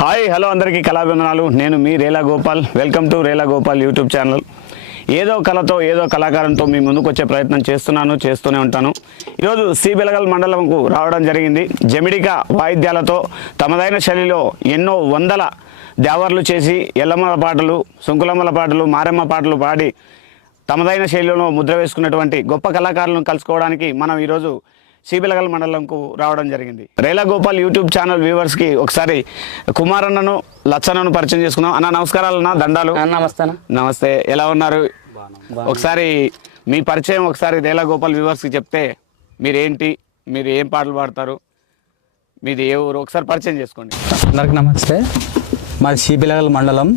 Hi hello అందరికీ కళాభిమానాలు నేను మీ Rela Gopal. Welcome to Rela Gopal YouTube channel. ఏదో కళతో ఏదో కళాకారంతో మీ ముందుకు వచ్చే ప్రయత్నం చేస్తున్నాను చేస్తూనే ఉంటాను. ఈరోజు సిబిలగల్ మండలంకు రావడం జరిగింది. జమిడిక వాయిద్యాలతో తమదైన శైలిలో ఎన్నో వందల దేవర్లు చేసి ఎల్లమ్మల పాటలు సుంకులమ్మల పాటలు మారెమ్మ పాటలు పాడి తమదైన శైలిలో ముద్ర వేసుకున్నటువంటి గొప్ప కళాకారులను కలుసుకోవడానికి మనం ఈరోజు సిబిలగల్ మండలంకు రావడం జరిగింది. రేలా గోపాల్ యూట్యూబ్ ఛానల్ వ్యూవర్స్కి ఒకసారి కుమార్ అన్నను లచ్చన్నను పరిచయం చేసుకున్నాం అన్న నమస్కారాలు అన్న దండాలు నమస్తే నమస్తే. ఎలా ఉన్నారు? ఒకసారి మీ పరిచయం ఒకసారి రేలా గోపాల్ వ్యూవర్స్కి చెప్తే మీరేంటి మీరు ఏం పాటలు పాడతారు మీది ఏ ఊరు? ఒకసారి పరిచయం చేసుకోండి. అందరికి నమస్తే. మాది సిబిలగల్ మండలం.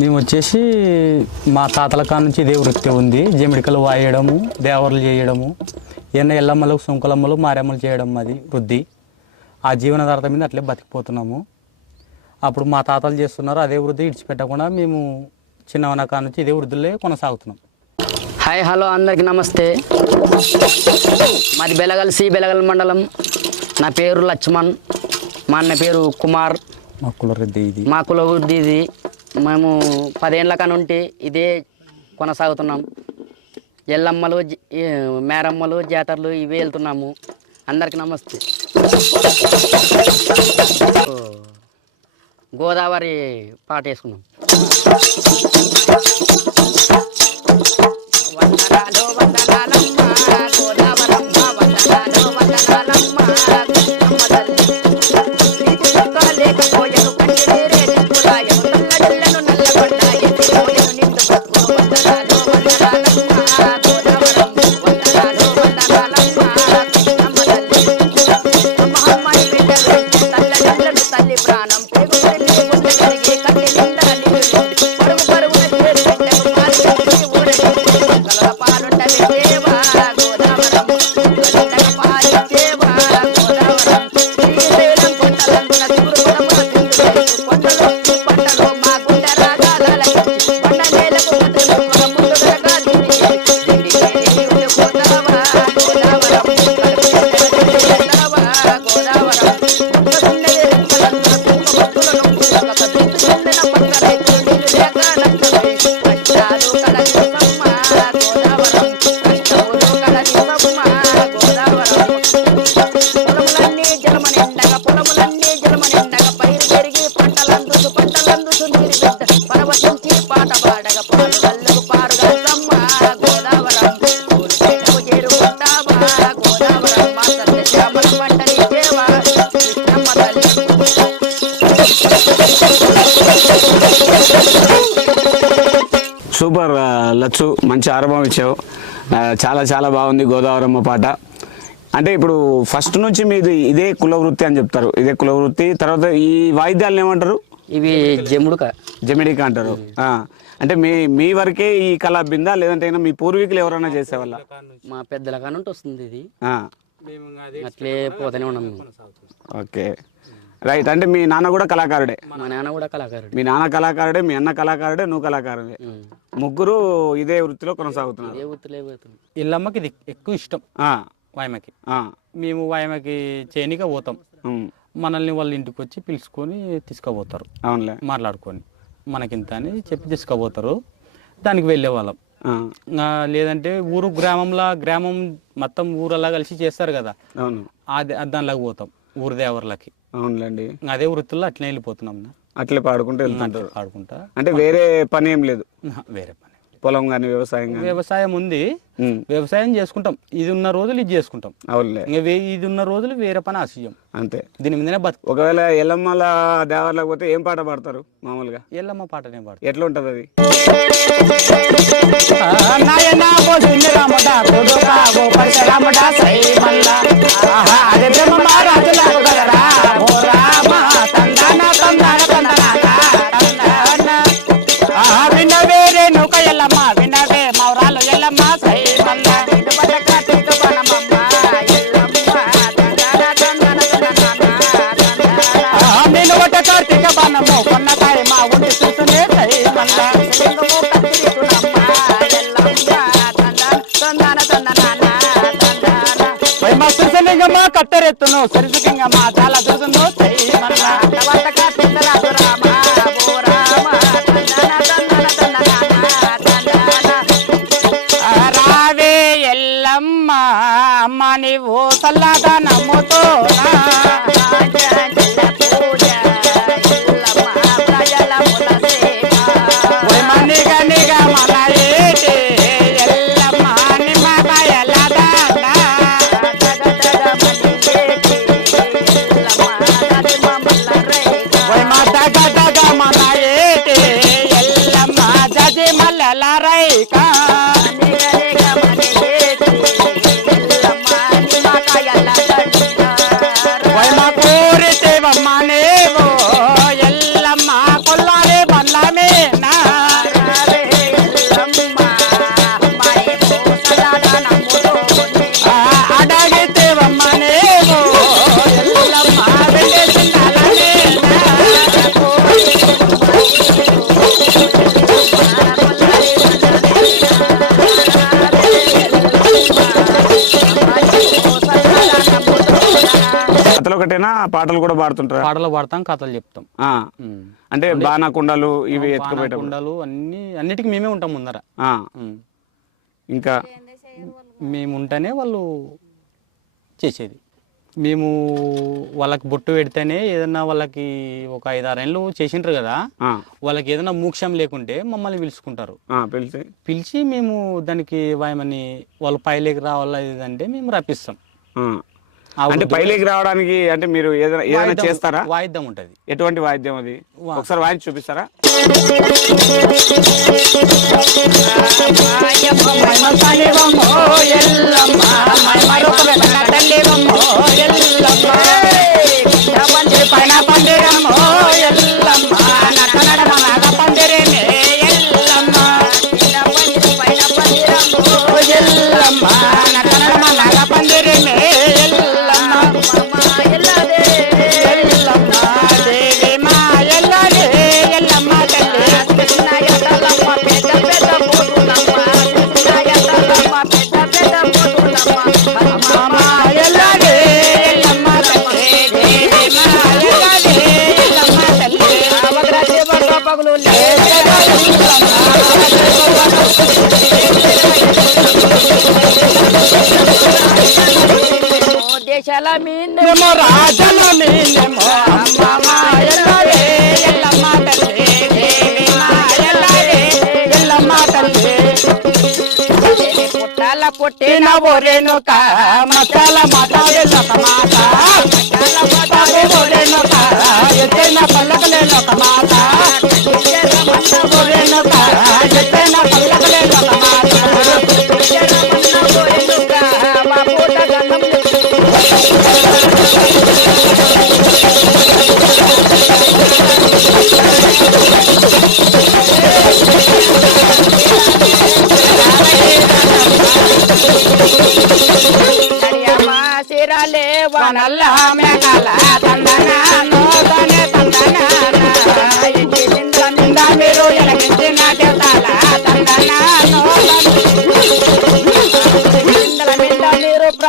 మేము వచ్చేసి మా తాతల కాడ నుంచి ఇదే వృత్తి ఉంది. జమిడికలు వాయడము దేవర్లు చేయడము ఎన్న ఎల్లమ్మలు సుంకులమ్మలు మారెమ్మలు చేయడం మాది వృద్ధి. ఆ జీవనాధారం మీద అట్లే బతికిపోతున్నాము. అప్పుడు మా తాతలు చేస్తున్నారు అదే వృద్ధి. ఇడిచిపెట్టకుండా మేము చిన్నవన కాడ నుంచి ఇదే వృద్ధిలో కొనసాగుతున్నాం. హాయ్ హలో అందరికి నమస్తే. మాది బెలగల్ సి బెలగల్ మండలం. నా పేరు లక్ష్మణ్. మా అన్న పేరు కుమార్. మా కుల వృద్ధి ఇది. మా కులవృద్ధి ఇది. మేము పదేళ్ళ కానుంటి ఇదే కొనసాగుతున్నాం. ఎల్లమ్మలు మేరమ్మలు జాతరలు ఇవే వెళ్తున్నాము. అందరికి నమస్తే. గోదావరి పాట వేసుకున్నాం వందనాలు వందనాలమ్మ లచ్చు మంచి ఆరంభం ఇచ్చావు. చాలా చాలా బాగుంది గోదావరమ్మ పాట. అంటే ఇప్పుడు ఫస్ట్ నుంచి మీది ఇదే కుల వృత్తి అని చెప్తారు. ఇదే కుల వృత్తి తర్వాత ఈ వాయిద్యాలను ఏమంటారు? ఇవి జముడుక. జమిడిక అంటారు. అంటే మీ మీ వరకే ఈ కళ బిందా? లేదంటే మీ పూర్వీకులు ఎవరైనా చేసేవాళ్ళ? మా పెద్దల కానుంటి వస్తుంది ఇది. అట్లే పోతూనే ఉన్నాం. ఓకే. రైట్ అంటే మీ నాన్న కూడా కళాకారుడే. మా నాన్న కూడా కళాకారుడు. మీ నాన్న కళాకారుడే మీ అన్న కళాకారుడే నువ్వు కళాకారుడే. ముగ్గురు ఇదే వృత్తిలో కొనసాగుతున్నారు. ఏ పోతుంది ఇల్లమ్మకి ఇది ఎక్కువ ఇష్టం. ఆ, వాయమకి. ఆ, మేము వాయమకి చేయనిక పోతాం. మనల్ని వాళ్ళ ఇంటికి వచ్చి పిలుచుకొని తీసుకుపోతారు. అవునులే. మాట్లాడుకొని. మనకింత అని చెప్పి తీసుకుపోతారు. దానికి వెళ్ళే వాళ్ళం. లేదంటే ఊరు గ్రామంలో గ్రామం మొత్తం ఊరలా కలిసి చేస్తారు కదా. అవును. అది దానిలోకి పోతాం. ఊరు దేవర్లకి అవునులేండి. అదే వృత్తిలో అట్లనే వెళ్ళిపోతున్నాం. అట్లే పాడుకుంటూ వెళ్తుంటారు. ఆడుకుంటా అంటే వేరే పని ఏం లేదు. వేరే పని పొలం కానీ వ్యవసాయం కానీ వ్యవసాయం ఉంది. వ్యవసాయం చేసుకుంటాం. ఇది ఉన్న రోజులు ఇది చేసుకుంటాం. అవునులే. ఇది ఉన్న రోజులు వేరే పని ఆశయం అంతే. దీని మీదనే బతుకు ఒకవేళ ఎల్లమ్మల దేవర్లకు పోతే ఏం పాట పాడతారు మామూలుగా? ఎల్లమ్మ పాటనే పాడు ఎట్లా ఉంటుంది అది వినవే మస్తు లింగమ్మ కట్టెరెత్తును సరిసుకింగమ్మ చాలా ఒకటేనా పాటలు కూడా పాడుతుంటారా? పాటలు పాడతాం కథలు చెప్తాం. అంటే బాణకుండలు ఇవి ఎత్తుకుపోయేటప్పుడు. కుండలు అన్ని అన్నిటికీ మేమే ఉంటాం ముందర. ఇంకా? మేము ఉంటేనే వాళ్ళు చేసేది. మేము వాళ్ళకి బొట్టు పెడితేనే ఏదన్నా వాళ్ళకి ఒక ఐదారేళ్ళు చేసిండ్రు కదా. వాళ్ళకి ఏదైనా మోక్షం లేకుంటే మమ్మల్ని పిలుచుకుంటారు. పిలిచి? పిలిచి మేము దానికి వాయమని వాళ్ళు పైలేకి రావాలా ఇదంటే మేము రప్పిస్తాం. అంటే పైలేకి రావడానికి అంటే మీరు ఏదైనా ఏదైనా చేస్తారా? వాయిద్యం ఉంటుంది. ఎటువంటి వాయిద్యం అది? ఒకసారి వాయించి చూపిస్తారా? ఎల్లదే ఎల్లమ్మ తల్లి పుట్టాల పుట్టి తిన బోరేనుక మసాల లొక మాత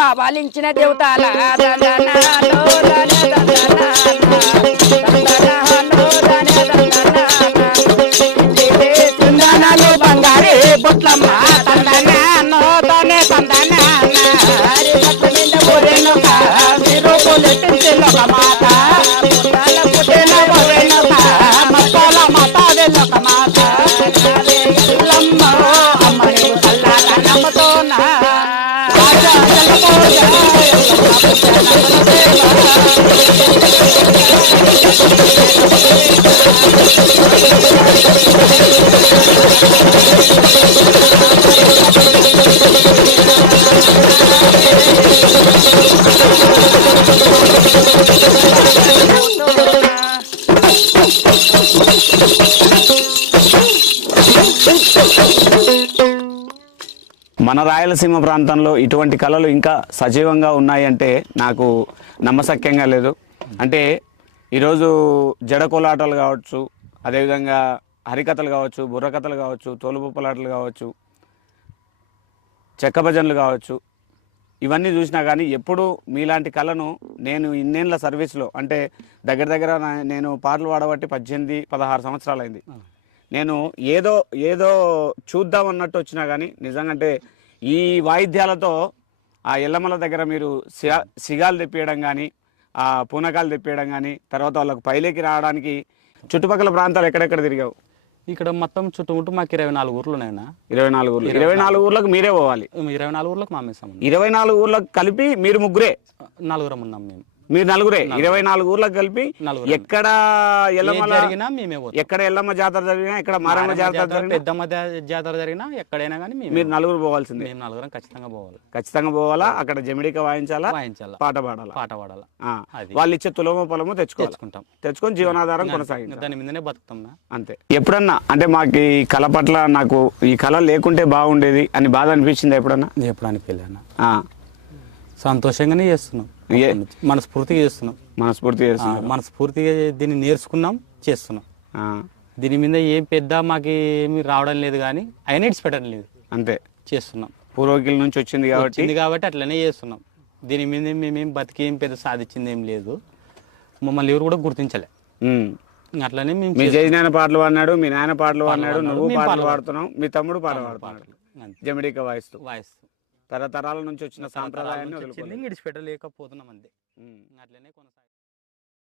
మీరు దేవతల Thank you. రాయలసీమ ప్రాంతంలో ఇటువంటి కళలు ఇంకా సజీవంగా ఉన్నాయి అంటే నాకు నమ్మశక్యంగా లేదు. అంటే ఈరోజు జడకోలాటలు కావచ్చు అదేవిధంగా హరికథలు కావచ్చు బుర్రకథలు కావచ్చు తోలుబొప్పలాటలు కావచ్చు చెక్క భజనలు కావచ్చు ఇవన్నీ చూసినా కానీ ఎప్పుడు మీలాంటి కళను నేను ఇన్నేళ్ళ సర్వీస్లో అంటే దగ్గర దగ్గర నేను పాటలు పాడబట్టి పద్దెనిమిది పదహారు సంవత్సరాలు అయింది నేను ఏదో ఏదో చూద్దాం అన్నట్టు వచ్చినా కానీ నిజంగా అంటే ఈ వాయిద్యాలతో ఆ ఎల్లమ్మల దగ్గర మీరు సిగా సిగాలు తెప్పియడం కానీ ఆ పూనకాలు తెప్పియడం కానీ తర్వాత వాళ్ళకు పైలేకి రావడానికి చుట్టుపక్కల ప్రాంతాలు ఎక్కడెక్కడ తిరిగావు? ఇక్కడ మొత్తం చుట్టుముట్టు మాకు ఇరవై నాలుగు ఊర్లు ఉన్నాయన్న. ఇరవై నాలుగు ఊర్లు. ఇరవై నాలుగు ఊర్లకు మీరే పోవాలి. ఇరవై నాలుగు ఊర్లకు మా ఇరవై నాలుగు ఊర్లకు కలిపి మీరు ముగ్గురే? నలుగురం ఉన్నాం మేము. మీరు నలుగురే ఇరవై నాలుగు ఊర్లకు కలిపి ఎక్కడ ఏది ఎల్లమ్మ జరిగినా మేమే ఎక్కడ ఎల్లమ్మ జాతర జరిగినా ఎక్కడ మారమ్మ జాతర జరిగినా పెద్దమ్మ జాతర జరిగినా ఎక్కడైనా కానీ మీరు నలుగురు పోవాల్సిందే. మేము నలుగురం ఖచ్చితంగా పోవాలి. ఖచ్చితంగా పోవాలా అక్కడ జమిడిక వాయించాలా వాయించాల. పాట పాడాలా. పాట పాడాల. వాళ్ళు ఇచ్చే తులము పొలము తెచ్చుకోవాలి. తెచ్చుకుంటాం. తెచ్చుకొని జీవనాధారం ఇంకా కొనసాగించాలి. దాని మీదనే బతుకుతాం. అంతే. ఎప్పుడన్నా అంటే మాకు ఈ కళ పట్ల నాకు ఈ కళ లేకుంటే బాగుండేది అని బాధ అనిపించింది ఎప్పుడన్నా? ఎప్పుడు అనిపించలేనా. సంతోషంగానే చేస్తున్నాం. మనస్ఫూర్తిగా చేస్తున్నాం. మనస్ఫూర్తి ఆ, చేస్తున్నారు మనస్ఫూర్తిగా దీన్ని నేర్చుకున్నాం చేస్తున్నాం. ఆ. దీని మీద ఏం పెద్ద మాకు ఏమి రావడం లేదు కానీ అయినా ఇడిచి పెట్టడం లేదు. అంతే. చేస్తున్నాం. పూర్వీకుల నుంచి వచ్చింది కాబట్టి కాబట్టి అట్లనే చేస్తున్నాం. దీని మీద మేమేం బతికి ఏం పెద్ద సాధించింది ఏం లేదు. మమ్మల్ని ఎవరు కూడా గుర్తించలే. అట్లనే మేము మీ చేస్తున్నాం. జయనాయన పాటలు పాడినాడు మీ నాయన పాటలు పాడినాడు నువ్వు పాటలు పాటలు పాడుతున్నావు మీ తమ్ముడు పాట పాడుతున్నాడు. జమిడిక వాయిస్తూ. వాయిస్ తరతరాల నుంచి వచ్చిన సాంప్రదాయం సాంప్రదాయాన్ని. ఇడిచిపెట్టలేకపోతున్నాం అంతే. అట్లనే కొనసాగి